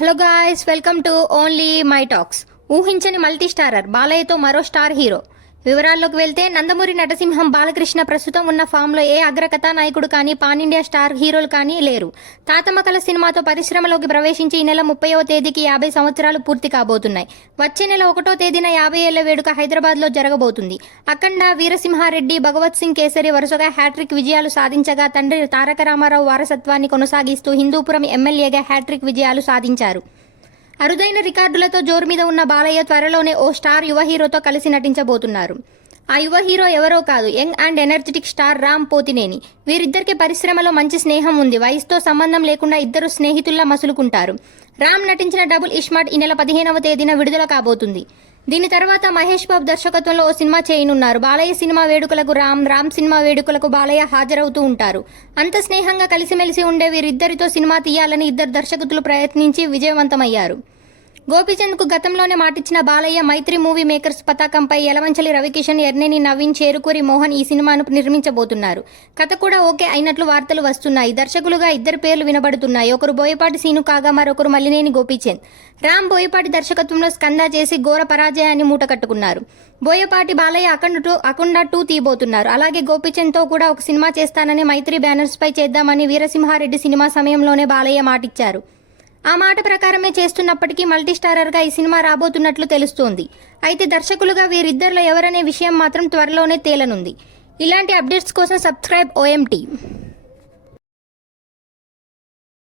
Hello guys, welcome to only my talks. ఊహించని multi starrer బాలయ్యతో మరో star hero. వివరాల్లోకి వెళ్తే నందమూరి నటసింహం బాలకృష్ణ ప్రస్తుతం ఉన్న ఫామ్లో ఏ అగ్రకథా నాయకుడు కానీ పాన్ ఇండియా స్టార్ హీరోలు కానీ లేరు. తాతమ్మకల సినిమాతో పరిశ్రమలోకి ప్రవేశించి ఈ నెల 30వ తేదీకి 50 సంవత్సరాలు పూర్తి కాబోతున్నాయి. వచ్చే నెల 1వ తేదీన 50 ఏళ్ల వేడుక హైదరాబాద్లో జరగబోతుంది. అఖండ, వీరసింహారెడ్డి, భగవత్ సింగ్ కేసరి వరుసగా హ్యాట్రిక్ విజయాలు సాధించగా తండ్రి తారక రామారావు వారసత్వాన్ని కొనసాగిస్తూ హిందూపురం ఎమ్మెల్యేగా హ్యాట్రిక్ విజయాలు సాధించారు. అరుదైన రికార్డులతో జోరు మీద ఉన్న బాలయ్య త్వరలోనే ఓ స్టార్ యువ హీరోతో కలిసి నటించబోతున్నారు. ఆ యువ హీరో ఎవరో కాదు, young and energetic star Ram Pothineni. వీరిద్దరికి పరిశ్రమలో మంచి స్నేహం ఉంది. వయసుతో సంబంధం లేకుండా ఇద్దరు స్నేహితుల్లా మసులుకుంటారు. రామ్ నటించిన డబుల్ ఇస్మార్ట్ ఈ నెల 15వ తేదీన విడుదల కాబోతుంది. దీని తర్వాత మహేష్ బాబు దర్శకత్వంలో ఓ సినిమా చేయనున్నారు. బాలయ్య సినిమా వేడుకలకు రామ్ సినిమా వేడుకలకు బాలయ్య హాజరవుతూ ఉంటారు. అంత స్నేహంగా కలిసిమెలిసి ఉండే వీరిద్దరితో సినిమా తీయాలని ఇద్దరు దర్శకులు ప్రయత్నించి విజయవంతమయ్యారు. గోపీచంద్కు గతంలోనే మాటిచ్చిన బాలయ్య మైత్రి మూవీ మేకర్స్ పతాకంపై యలమంచలి రవికిషన్, ఎర్నేని నవీన్, చేరుకూరి మోహన్ ఈ సినిమాను నిర్మించబోతున్నారు. కథ కూడా ఓకే అయినట్లు వార్తలు వస్తున్నాయి. దర్శకులుగా ఇద్దరు పేర్లు వినబడుతున్నాయి. ఒకరు బోయపాటి సీను కాగా మరొకరు మల్లినేని గోపీచంద్. రామ్ బోయపాటి దర్శకత్వంలో స్కంద చేసి ఘోర పరాజయాన్ని మూటకట్టుకున్నారు. బోయపాటి బాలయ్య అఖండ 2 తీయబోతున్నారు. అలాగే గోపీచంద్తో కూడా ఒక సినిమా చేస్తానని మైత్రి బ్యానర్స్ పై చేద్దామని వీరసింహారెడ్డి సినిమా సమయంలోనే బాలయ్య మాటిచ్చారు. ఆ మాట ప్రకారమే చేస్తున్నప్పటికీ మల్టీ స్టారర్గా ఈ సినిమా రాబోతున్నట్లు తెలుస్తోంది. అయితే దర్శకులుగా వీరిద్దరిలో ఎవరనే విషయం మాత్రం త్వరలోనే తేలనుంది. ఇలాంటి అప్డేట్స్ కోసం సబ్స్క్రైబ్ OMT.